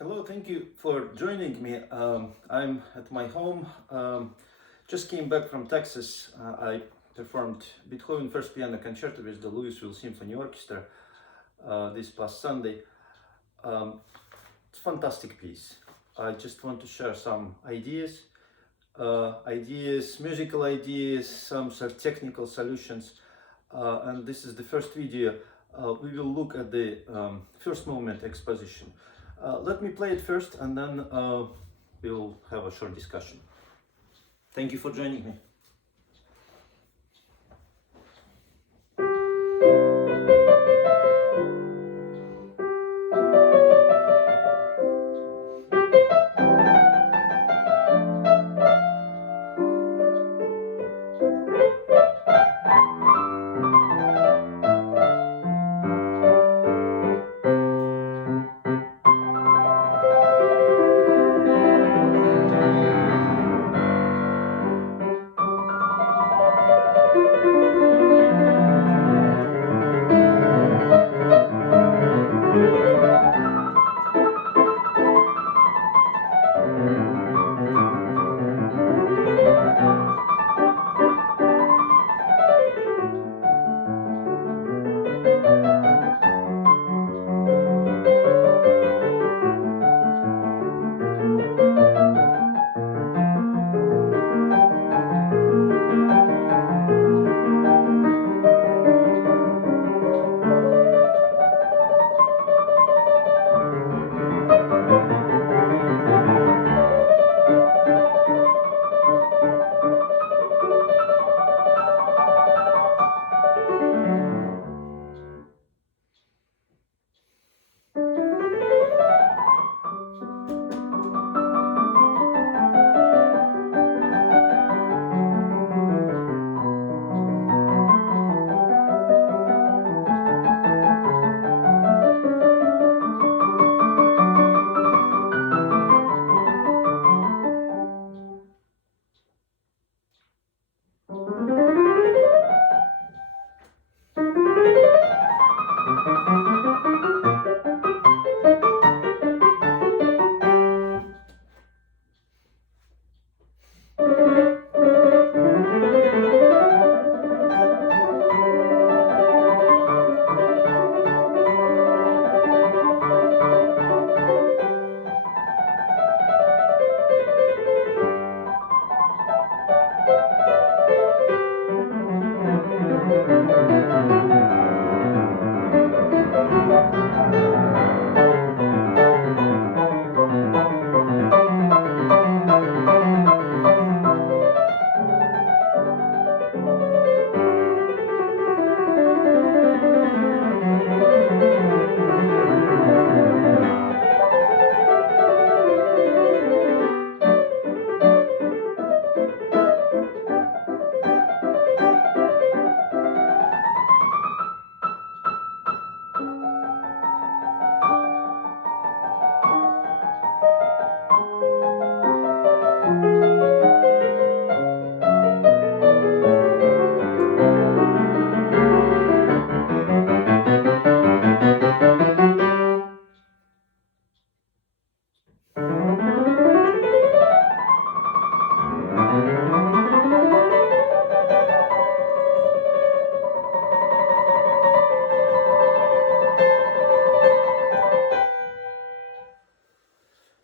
Hello, thank you for joining me. I'm at my home. Just came back from Texas. I performed Beethoven First Piano Concerto with the Louisville Symphony Orchestra this past Sunday. It's a fantastic piece. I just want to share some musical ideas, some sort of technical solutions. And this is the first video. We will look at the first movement exposition. Let me play it first and then we'll have a short discussion. Thank you for joining me.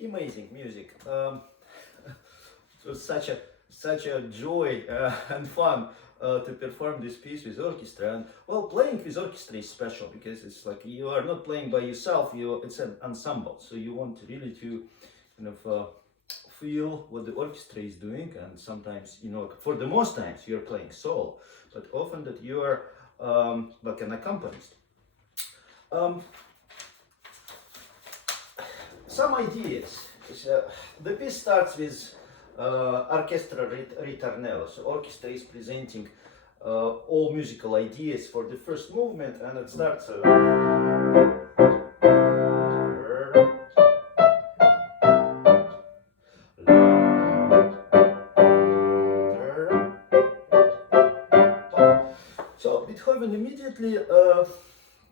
Amazing music. It was such a joy and fun to perform this piece with orchestra. And well, playing with orchestra is special because it's like you are not playing by yourself. It's an ensemble, so you want really to kind of feel what the orchestra is doing. And sometimes, for the most times you're playing solo, but often that you are like an accompanist. Some ideas. The piece starts with orchestral ritornello. So orchestra is presenting all musical ideas for the first movement, and it starts. So Beethoven immediately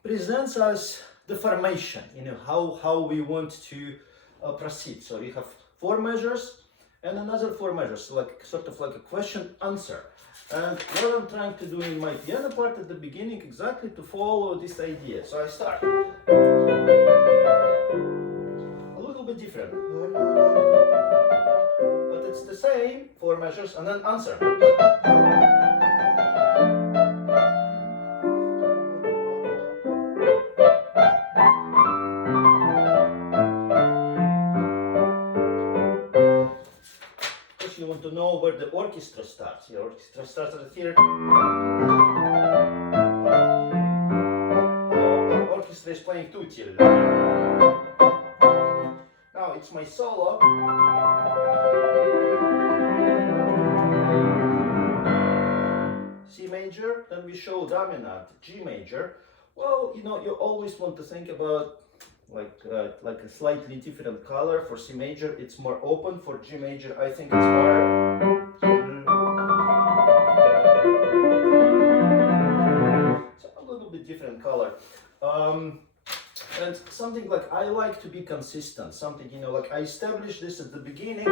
presents us the formation, how we want to proceed. So you have 4 measures and another 4 measures, like sort of like a question answer. And what I'm trying to do in my piano part at the beginning, exactly to follow this idea. So I start a little bit different, but it's the same 4 measures and then answer. You want to know where the orchestra starts. The orchestra starts right here. Orchestra is playing tutti. Now it's my solo. C major, then we show dominant, G major. Well, you know, you always want to think about like a slightly different color. For C major it's more open, for G major I think it's more so a little bit different color. And something like I like to be consistent, something, you know, like I established this at the beginning.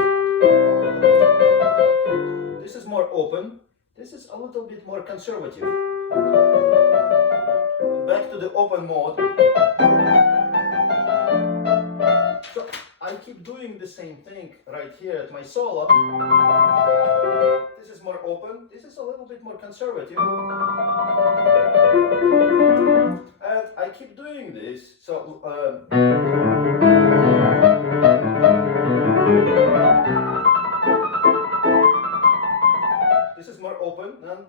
This is more open, this is a little bit more conservative. Back to the open mode. So I keep doing the same thing right here at my solo. This is more open, this is a little bit more conservative. And I keep doing this. So this is more open and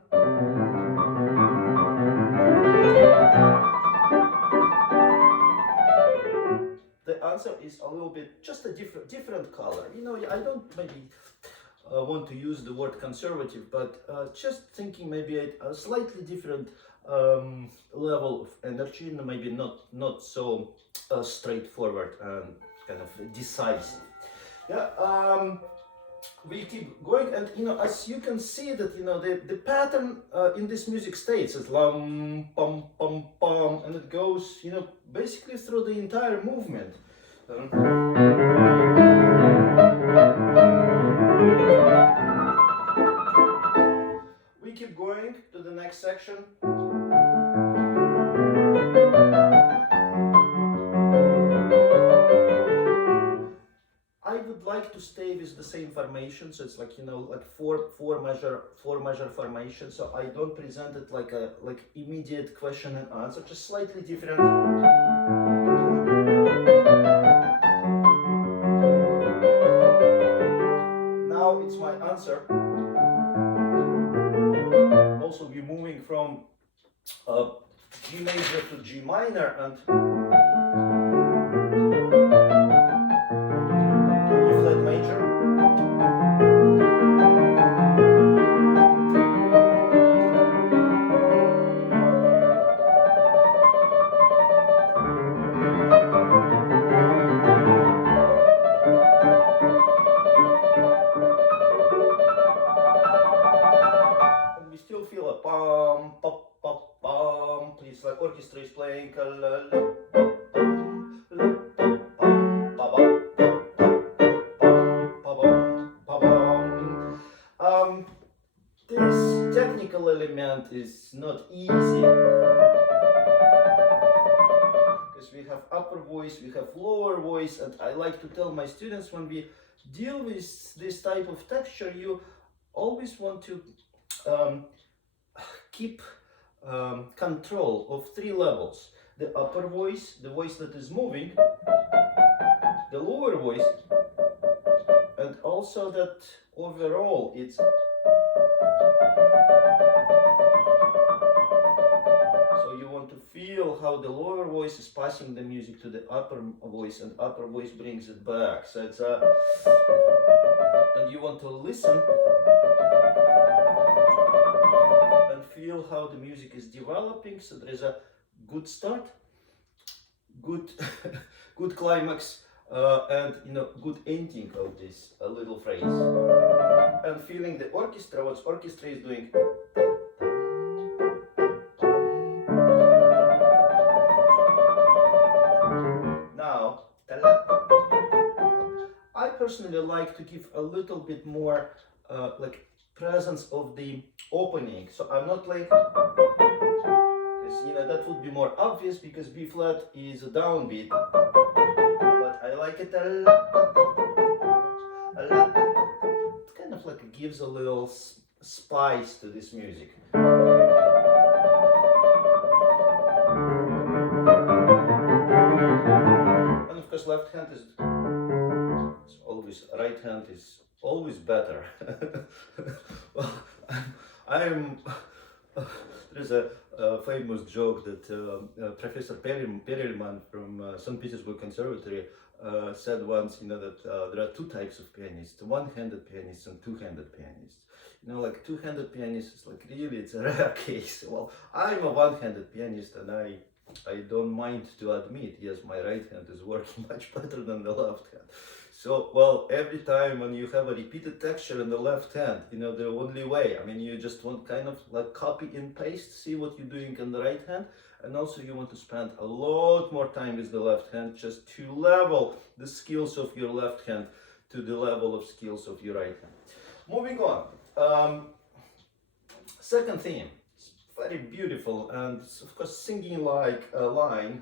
the answer is a little bit just a different color. You know, I don't maybe want to use the word conservative, but just thinking maybe a slightly different level of energy, and maybe not so straightforward and kind of decisive. Yeah. We keep going, and you know, as you can see that, you know, the pattern in this music states is lam pum pum pum, and it goes, you know, basically through the entire movement. We keep going to the next section. I would like to stay with the same formation, so it's like, you know, like four measure formation. So I don't present it like a immediate question and answer, just slightly different. Now it's my answer. Also, we're moving from G major to G minor and major. And we still feel a pom pop pop pom. It's like orchestra is playing. This technical element is not easy because we have upper voice, we have lower voice, and I like to tell my students, when we deal with this type of texture, you always want to keep control of 3 levels: the upper voice, the voice that is moving, the lower voice, and also that overall it's to feel how the lower voice is passing the music to the upper voice, and upper voice brings it back. So it's and you want to listen and feel how the music is developing. So there is a good start, good good climax, and you know, good ending of this little phrase, and feeling the orchestra, what orchestra is doing. personally like to give a little bit more like presence of the opening. So I'm not like, because that would be more obvious because B flat is a downbeat, but I like it a lot. It kind of like gives a little spice to this music. And of course, left hand is always, right hand is always better. Well, there's a famous joke that Professor Perelman from St. Petersburg Conservatory said once, that there are two types of pianists: one-handed pianists and two-handed pianists. Like two-handed pianists is like really, it's a rare case. Well, I'm a one-handed pianist, and I don't mind to admit, yes, my right hand is working much better than the left hand. So, well, every time when you have a repeated texture in the left hand, the only way, you just want kind of like copy and paste, see what you're doing in the right hand, and also you want to spend a lot more time with the left hand just to level the skills of your left hand to the level of skills of your right hand. Moving on. Second theme. Very beautiful, and of course singing like a line.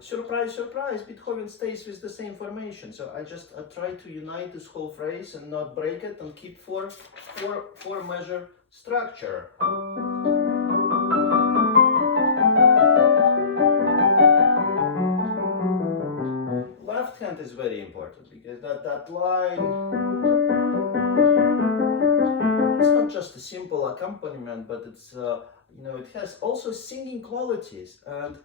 Surprise, surprise, Beethoven stays with the same formation. So I try to unite this whole phrase and not break it and keep four measure structure. Left hand is very important because that line, it's not just a simple accompaniment, but it's it has also singing qualities, and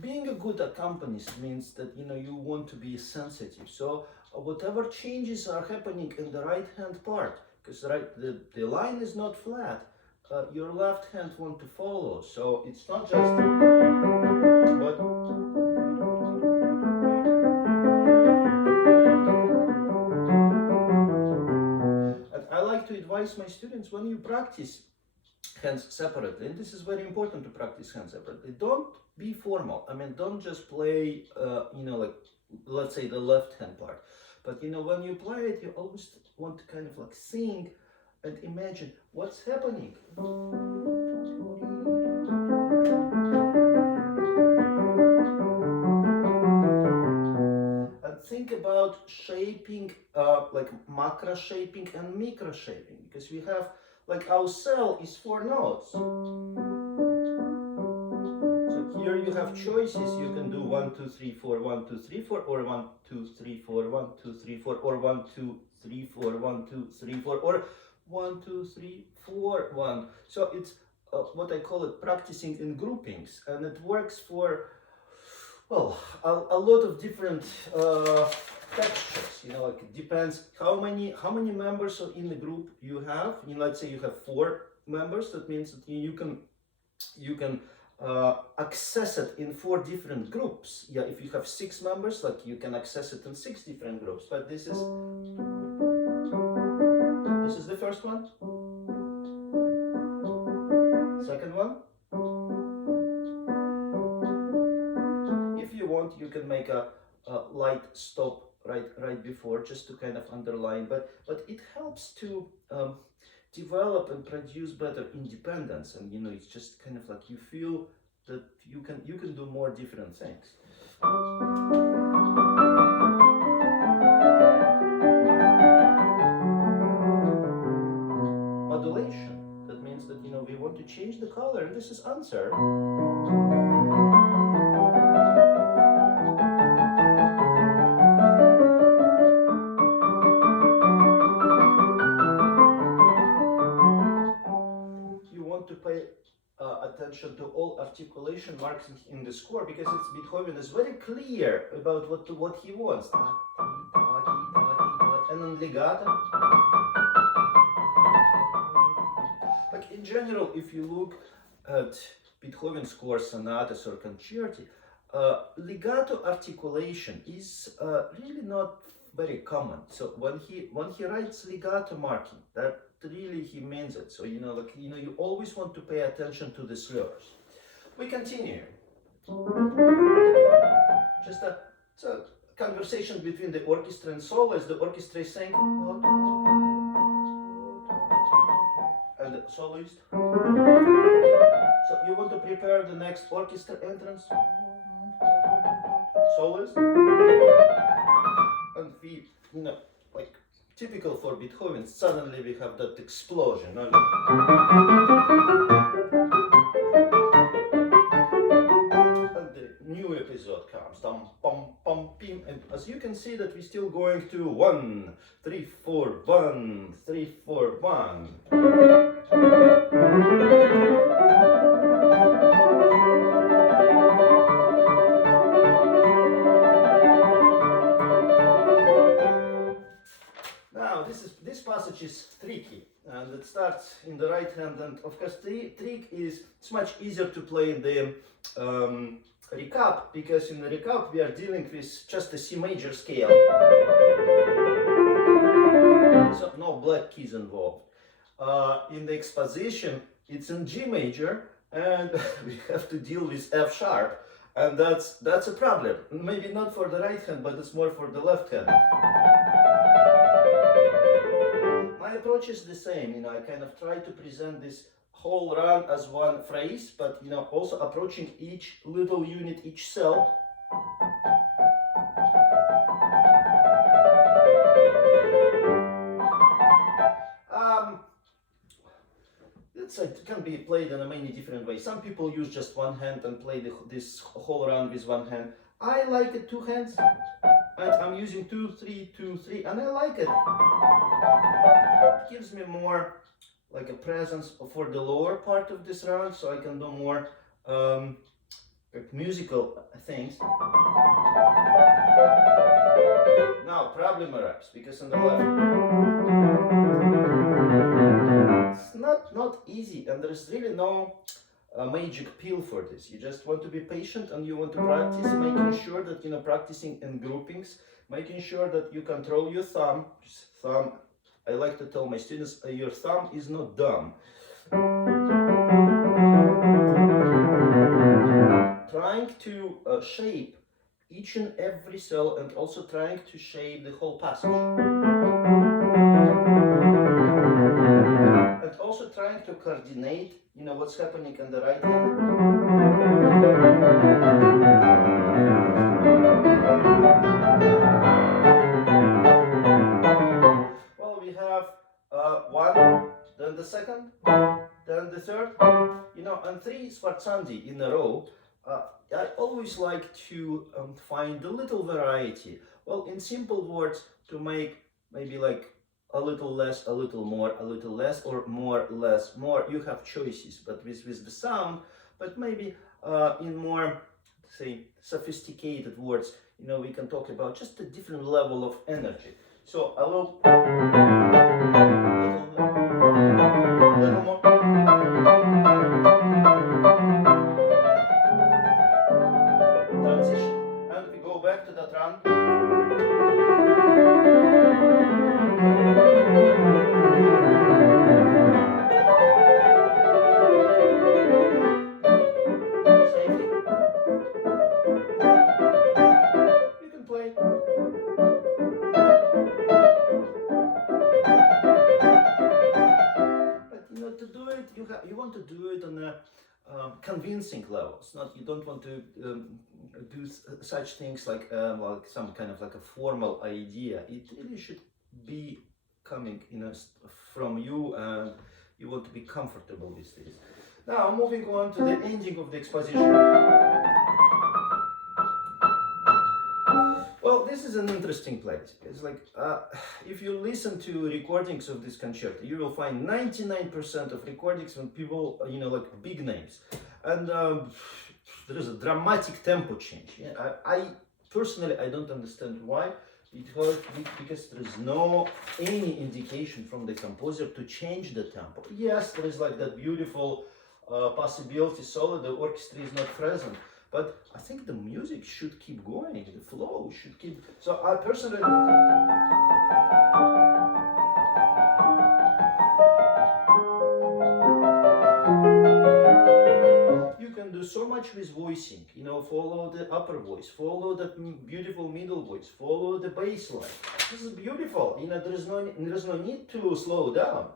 being a good accompanist means that you want to be sensitive. So whatever changes are happening in the right hand part, because the line is not flat, your left hand want to follow. So it's not just, but I like to advise my students, when you practice hands separately, and this is very important to practice hands separately, don't be formal. Don't just play, like, let's say the left hand part. But, when you play it, you always want to kind of like sing and imagine what's happening. Think about shaping, like macro shaping and micro shaping, because we have, like, our cell is 4 notes. So here you have choices. You can do 1, 2, 3, 4, 1, 2, 3, 4, or 1, 2, 3, 4, 1, 2, 3, 4, or 1, 2, 3, 4, 1, 2, 3, 4, or 1, 2, 3, 4, 1. So it's what I call it practicing in groupings, and it works for, well, a lot of different textures. Like it depends how many members in the group you have. Let's say you have 4 members. That means that you can access it in 4 different groups. Yeah, if you have 6 members, like you can access it in 6 different groups. But this is the first one. Second one. You can make a light stop right before, just to kind of underline, but it helps to develop and produce better independence, and it's just kind of like you feel that you can do more different things. Modulation, that means that we want to change the color, and this is answer. To pay attention to all articulation marks in the score, because Beethoven is very clear about what he wants. And then legato. Like in general, if you look at Beethoven score sonatas or concerti, legato articulation is really not very common. So when he writes legato marking, that really he means it. So you always want to pay attention to the slurs. We continue. Just a conversation between the orchestra and solo as the orchestra is saying, and the soloist. So you want to prepare the next orchestra entrance, soloist, and we, like typical for Beethoven, suddenly we have that explosion. And the new episode comes, dum, pum, pum, pim, and as you can see that we're still going to 1, 3, 4, 1, 3, 4, 1. Now this passage is tricky, and it starts in the right hand, and of course the trick is it's much easier to play in the recap, because in the recap we are dealing with just a C major scale, so no black keys involved. In the exposition it's in G major, and we have to deal with F sharp, and that's a problem. Maybe not for the right hand, but it's more for the left hand. My approach is the same, I kind of try to present this whole run as one phrase, but also approaching each little unit, each cell. It can be played in many different ways. Some people use just one hand and play this whole run with one hand. I like it two hands, and I'm using 2, 3, 2, 3, and I like it. It gives me more like a presence for the lower part of this round, so I can do more musical things. Now problem arrives, because on the left it's not easy, and there's really no magic pill for this. You just want to be patient, and you want to practice, making sure that practicing in groupings, making sure that you control your thumb. I like to tell my students, your thumb is not dumb. Trying to shape each and every cell, and also trying to shape the whole passage. And also trying to coordinate, what's happening on the right hand. Well, we have 1, then the second, then the third, and 3 sforzandi in a row. I always like to find a little variety. Well, in simple words, to make maybe like a little less, a little more, a little less, or more, less, more. You have choices, but with the sound, but maybe in more, say, sophisticated words, we can talk about just a different level of energy. So a little more. Transition, and we go back to that run. You want to do it on a convincing level. It's not, you don't want to do such things like some kind of like a formal idea. It really should be coming from you, and you want to be comfortable with this. Now moving on to the ending of the exposition. Well, this is an interesting place. It's like, if you listen to recordings of this concerto, you will find 99% of recordings when people, like big names. And there is a dramatic tempo change. Yeah, I personally, I don't understand why. Because there is no any indication from the composer to change the tempo. Yes, there is like that beautiful possibility solo, the orchestra is not present. But I think the music should keep going, the flow should keep. So I personally. You can do so much with voicing. You know, follow the upper voice, follow the beautiful middle voice, follow the bass line. This is beautiful. You know, there is no need to slow down.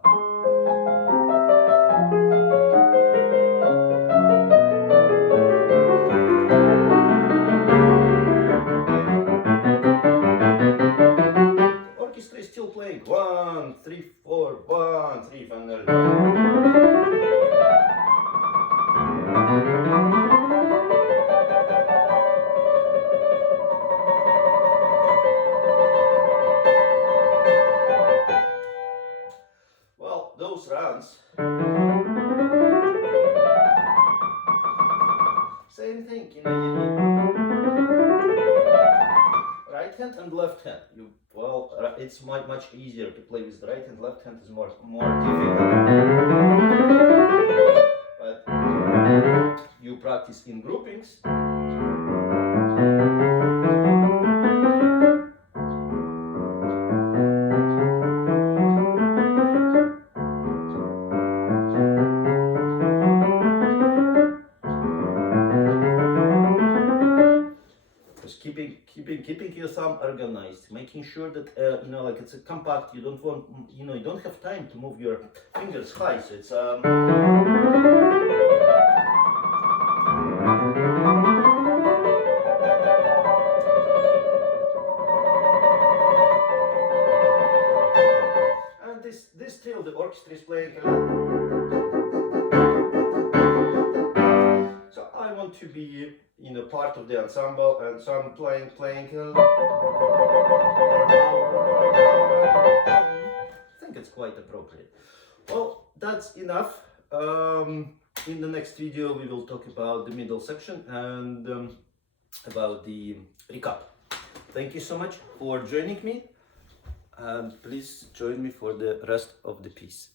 The orchestra is still playing 1, 3, 4, 1, 3, and well, those runs, same thing, you know, right hand and left hand. It's much easier to play with the right hand. Left hand is more difficult. But you practice in groupings. Keeping your thumb organized, making sure that you know, like it's a compact. You don't have time to move your fingers high. So it's and this trill the orchestra is playing. So I want to be, you know, part of the ensemble, and so I'm playing. I think it's quite appropriate. Well, that's enough. In the next video we will talk about the middle section and about the recap. Thank you so much for joining me, and please join me for the rest of the piece.